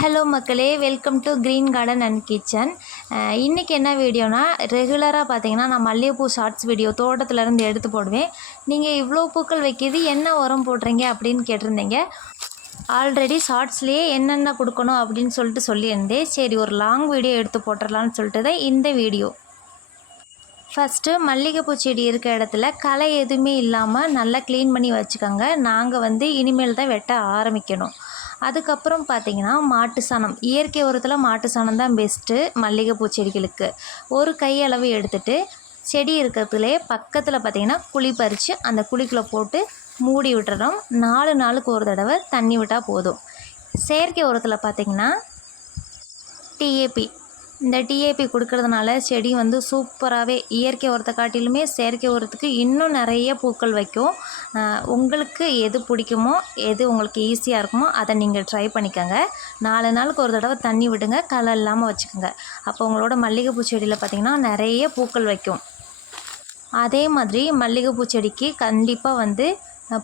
Hello மக்களே welcome to green garden and kitchen இன்றைக்கி என்ன வீடியோனா ரெகுலராக பார்த்தீங்கன்னா நான் மல்லிகைப்பூ ஷார்ட்ஸ் வீடியோ தோட்டத்துலேருந்து எடுத்து போடுவேன். நீங்கள் இவ்வளோ பூக்கள் வைக்கிது என்ன உரம் போடுறீங்க அப்படின்னு கேட்டிருந்தீங்க. ஆல்ரெடி ஷார்ட்ஸ்லேயே என்னென்ன கொடுக்கணும் அப்படின்னு சொல்லிட்டு சொல்லியிருந்தேன். சரி ஒரு லாங் வீடியோ எடுத்து போட்டுடலான்னு சொல்லிட்டு தான் இந்த வீடியோ ஃபஸ்ட்டு மல்லிகைப்பூ செடி இருக்க இடத்துல களை எதுவுமே இல்லாமல் நல்லா க்ளீன் பண்ணி வச்சுக்கோங்க. நாங்கள் வந்து இனிமேல் தான் வெட்ட ஆரம்பிக்கணும். அதுக்கப்புறம் பார்த்தீங்கன்னா மாட்டு சாணம். இயற்கை உரத்தில் மாட்டு சாணம் தான் பெஸ்ட்டு மல்லிகைப்பூ செடிகளுக்கு. ஒரு கையளவு எடுத்துகிட்டு செடி இருக்கிறதுலே பக்கத்தில் பார்த்தீங்கன்னா குழி பறித்து அந்த குழிக்குள்ளே போட்டு மூடி விட்டுறோம். நாலு நாளுக்கு ஒரு தடவை தண்ணி விட்டால் போதும். செயற்கை உரத்தில் பார்த்தீங்கன்னா டிஏபி இந்த டிஏபி கொடுக்கறதுனால செடி வந்து சூப்பராகவே இயற்கை உரத்தை காட்டிலுமே செயற்கை உரத்துக்கு இன்னும் நிறைய பூக்கள் வைக்கும். உங்களுக்கு எது பிடிக்குமோ எது உங்களுக்கு ஈஸியாக இருக்குமோ அதை நீங்கள் ட்ரை பண்ணிக்கோங்க. நாலு நாளுக்கு ஒரு தடவை தண்ணி விடுங்க களை இல்லாமல் வச்சுக்கோங்க. அப்போ உங்களோட மல்லிகைப்பூ செடியில் பார்த்திங்கன்னா நிறைய பூக்கள் வைக்கும். அதே மாதிரி மல்லிகைப்பூ செடிக்கு கண்டிப்பாக வந்து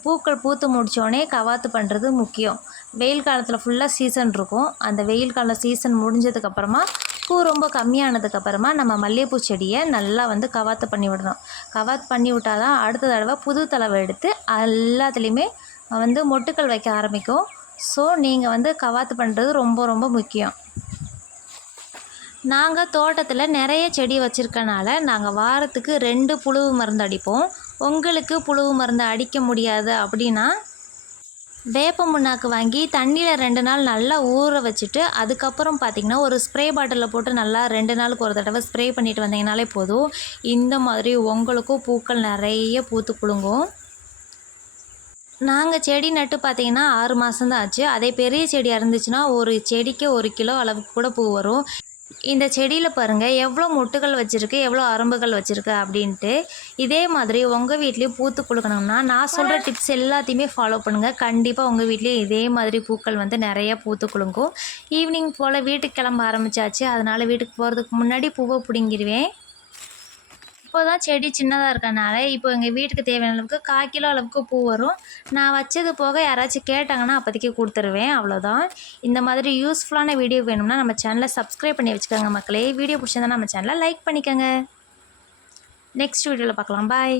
பூக்கள் பூத்து முடித்தோடனே கவாத்து பண்ணுறது முக்கியம். வெயில் காலத்தில் ஃபுல்லாக சீசன் இருக்கும். அந்த வெயில் கால சீசன் முடிஞ்சதுக்கப்புறமா பூ ரொம்ப கம்மியானதுக்கப்புறமா நம்ம மல்லிகைப்பூ செடியை நல்லா வந்து கவாத்து பண்ணி விடணும். கவாத்து பண்ணி விட்டால் தான் அடுத்த தடவை புது தளவை எடுத்து எல்லாத்துலேயுமே வந்து மொட்டுக்கள் வைக்க ஆரம்பிக்கும். ஸோ நீங்கள் வந்து கவாத்து பண்ணுறது ரொம்ப ரொம்ப முக்கியம். நாங்கள் தோட்டத்தில் நிறைய செடி வச்சுருக்கனால நாங்கள் வாரத்துக்கு ரெண்டு புழுவு மருந்து அடிப்போம். உங்களுக்கு புழுவு மருந்து அடிக்க முடியாது அப்படின்னா வேப்ப முன்னாக்கு வாங்கி தண்ணியில் ரெண்டு நாள் நல்லா ஊற வச்சுட்டு அதுக்கப்புறம் பார்த்திங்கன்னா ஒரு ஸ்ப்ரே பாட்டிலில் போட்டு நல்லா ரெண்டு நாளுக்கு ஒரு தடவை ஸ்ப்ரே பண்ணிட்டு வந்தீங்கனாலே போதும். இந்த மாதிரி உங்களுக்கும் பூக்கள் நிறைய பூத்து குலுங்கும். நாங்கள் செடி நட்டு பார்த்தீங்கன்னா ஆறு மாதம்தான் ஆச்சு. அதே பெரிய செடியாக இருந்துச்சுன்னா ஒரு செடிக்கு ஒரு கிலோ அளவுக்கு கூட பூ வரும். இந்த செடியில் பாருங்கள் எவ்வளோ மொட்டுகள் வச்சுருக்கு எவ்வளோ அரும்புகள் வச்சுருக்கு அப்படின்ட்டு. இதே மாதிரி உங்கள் வீட்லேயும் பூத்து கொடுக்கணும்னா நான் சொல்கிற டிப்ஸ் எல்லாத்தையுமே ஃபாலோ பண்ணுங்கள் கண்டிப்பாக உங்கள் வீட்லேயும் இதே மாதிரி பூக்கள் வந்து நிறைய பூத்து குலுங்கும். ஈவினிங் போல் வீட்டுக்கு கிளம்ப ஆரம்பிச்சாச்சு. அதனால் வீட்டுக்கு போகிறதுக்கு முன்னாடி பூவை பிடுங்கிடுவேன் இப்போ தான் செடி சின்னதாக இருக்கனால இப்போ எங்கள் வீட்டுக்கு தேவையான அளவுக்கு கால் கிலோ அளவுக்கு பூ வரும். நான் வச்சது போக யாராச்சும் கேட்டாங்கன்னா அப்போதைக்கு கொடுத்துருவேன் அவ்வளோதான் இந்த மாதிரி யூஸ்ஃபுல்லான வீடியோ வேணும்னா நம்ம சேனலை சப்ஸ்கிரைப் பண்ணி வச்சுக்கோங்க மக்களே. வீடியோ பிடிச்சிருந்தா நம்ம சேனலை லைக் பண்ணிக்கோங்க. நெக்ஸ்ட் வீடியோவில் பார்க்கலாம். பாய்